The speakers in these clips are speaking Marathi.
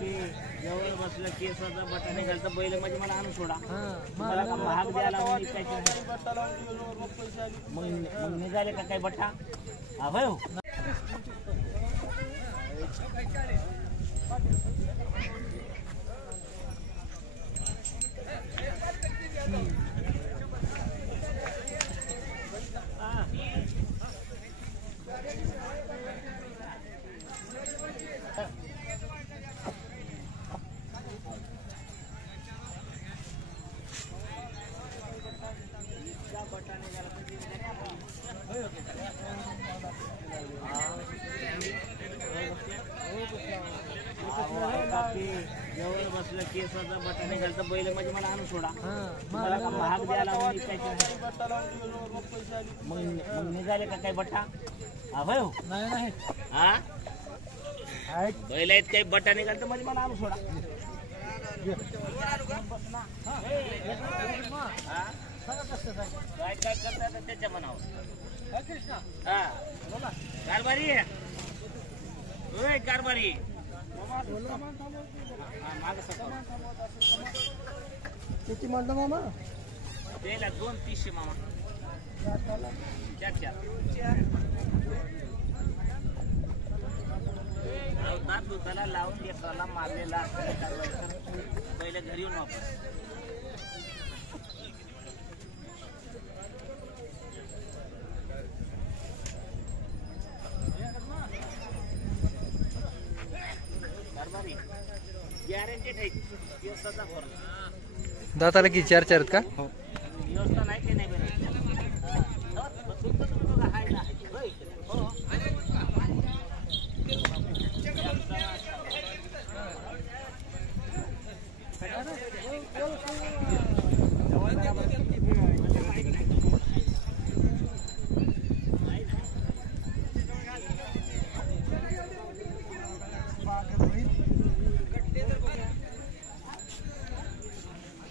जवळ बसलं केसाचा बटा निघालता बैल म्हणजे मला आणून सोडा. मला का महाग द्यायला मग निघाले का काही बट्टा होय हो. जवळ बसलं केसाचा बटा निघालता बैल म्हणजे मला आणून सोडा. मला का महाग द्यायला मग निघाले का काही बट्टा होय हो. हा बैल आहेत काही बट्टा निघालता म्हणजे मला आणून सोडा. काय काय करतात त्याच्या मनावर. हा कारभारी होय कारभारी. किती म्हणलं मामा? त्याला 230 मामा. दुधाला लावून लेकराला मारलेला पहिले घरी येऊन वापस. दाताला की 4 आहेत का? व्यवस्था नाही ते नाही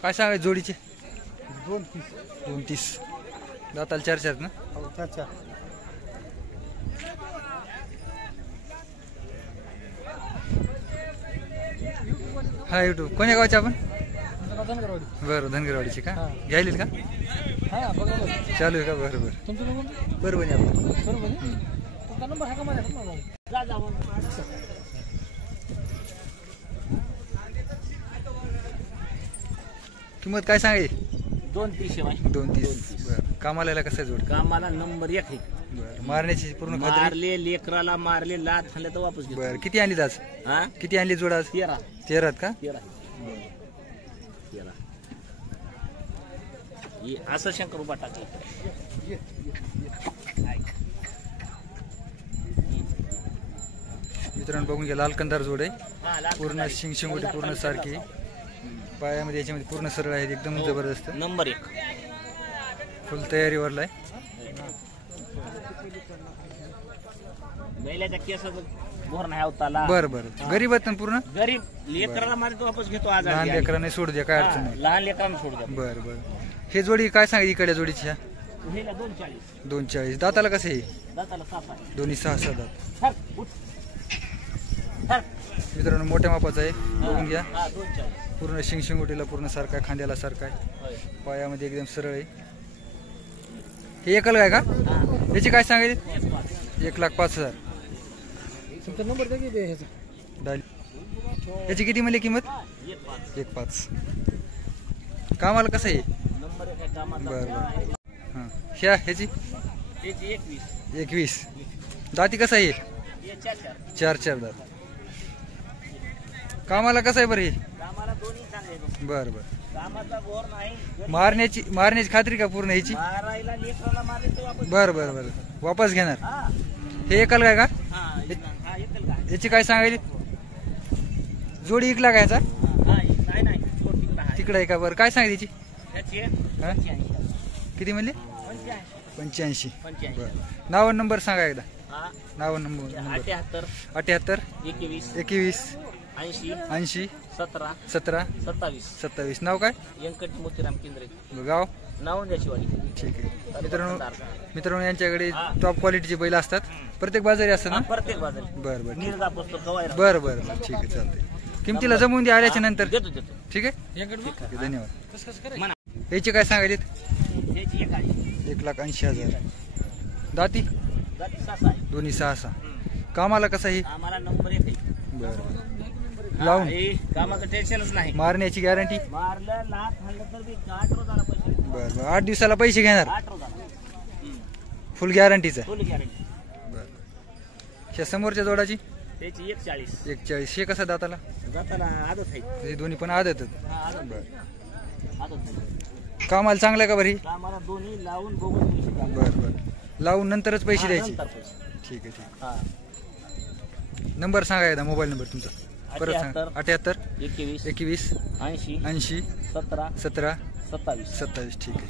काय सांगाय जोडीचे? 230. दाताला 4 आहेत ना? हो 4. हा युट्यूब कोण्या गावचे आपण? बरं धनगरवाडीचे का? घ्यायलेत का? चालू आहे का? बरं बरं बरं बनी आपला किंमत काय सांगाय? 230. 230. बरं कामाला यायला कसं जोड? कामाला नंबर 1 आहे. बरं मारण्याची पूर्ण खात्री? मारले लेकराला मारले लात खाल्ले तर वापस घेतो. बरं किती आणली आज? हा किती आणली जोड आज? 13 का? 13 ही असं शंकर उभा टाकले. मित्रांनो बघून घ्या, लाल कंदार जोड आहे. पूर्ण शिंगशिंगोटी पूर्ण सारखी. पायामध्ये याच्यामध्ये पूर्ण सरळ आहे, एकदम जबरदस्त. नंबर 1 फुल तयारीवरला आहे. बैलाच्या केसाचं बोर नाही होताला. बरं बरं गरीब आहेत ना पूर्ण? गरीब लेकराला मारतो वापस घेतो. आज लहान लेकरांना सोड द्या, काय अडचण नाही. लहान लेकरांना सोड द्या. बरं बरं हे जोडी काय सांगितली इकडे जोडीची? 240. दाताला कसं आहे? दाताला 7. दोन्ही 6 दात. मित्रांनो मोठ्या मापाचा आहे, बघून घ्या. पूर्ण शिंगशिंगोटीला पूर्ण सारखा आहे, खांद्याला सारखा आहे, पायामध्ये एकदम सरळ आहे. हे एकल काय का? याची काय सांगितली? 1,05,000. नंबर याची किती म्हणजे किंमत? 1,5. कामाला कसं आहे? बरं बरं हां ह्याची 21. दाती कसं आहे? 4 दात. कामाला कसं आहे बरं हे? बरं बरं मारण्याची खात्री का पूर्ण ह्याची? बरं बरं बरं वापस घेणार. हे एकल काय का? याची काय सांगायली? जोडी इकला का याचा? तिकडे आहे का? बरं काय सांगायची? किती म्हणले? 85. नाव नंबर सांगा एकदा. नाव नंबर? 78 21 80 17 27. नाव काय? व्यंकट मोतीराम केंद्रे. गाव? नावंद्याशिवाडी. ठीक आहे. मित्रांनो यांच्याकडे टॉप क्वालिटीचे बैल असतात. प्रत्येक बाजारी असतात ना? प्रत्येक बाजारी. बरं बरं निर्धा पुस्तक बरं बरं ठीक आहे चालतंय. किमतीला जमवून द्या आल्याच्या नंतर. देतो देतो. ठीक आहे, ठीक आहे, धन्यवाद. म्हणा. याचे काय सांगायचे? त्याची 1,80,000. 1,80,000. दाती जाती 6 आहे. दोन्ही 6-6. कामाला कसं आहे? आम्हाला नंबर 1 आहे. बरं. लावून कामाचं टेन्शनच नाही. मारण्याची गॅरंटी? मारलं लाख खाल्लं तर बी 8 रोजाला पैसे. बरं बरं. 8 दिवसाला पैसे घेणार? 8 रोजाला फुल गॅरंटीचं? फुल गॅरंटी. बरं. ह्या समोरच्या जोडाची? त्याची 1,40. 1,40. हे कसं दाताला? जाताना आदत आहे. हे दोन्ही पण आदतच. हा, आदत. बरं. आदत आहे. कामाला चांगलं आहे का बरं ही? आम्हाला दोन्ही लावून बघून पैसे द्या. बरं बरं. लावून नंतरच पैसे हा, द्यायचे? नंतर पैसे. ठीक आहे, ठीक हा. आहे. नंबर सांगा एकदा, मोबाईल नंबर तुमचा परत सांगा. 78 78 21 21 80 80 17 17 27. 27. ठीक आहे.